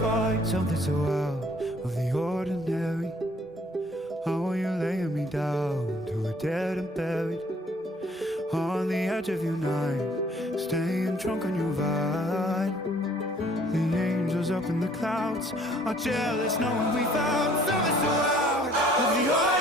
find something so out of the ordinary? How are you laying me down to a dead and buried? On the edge of your knife, staying drunk on your vine. The angels up in the clouds are jealous knowing we found something so out of the ordinary.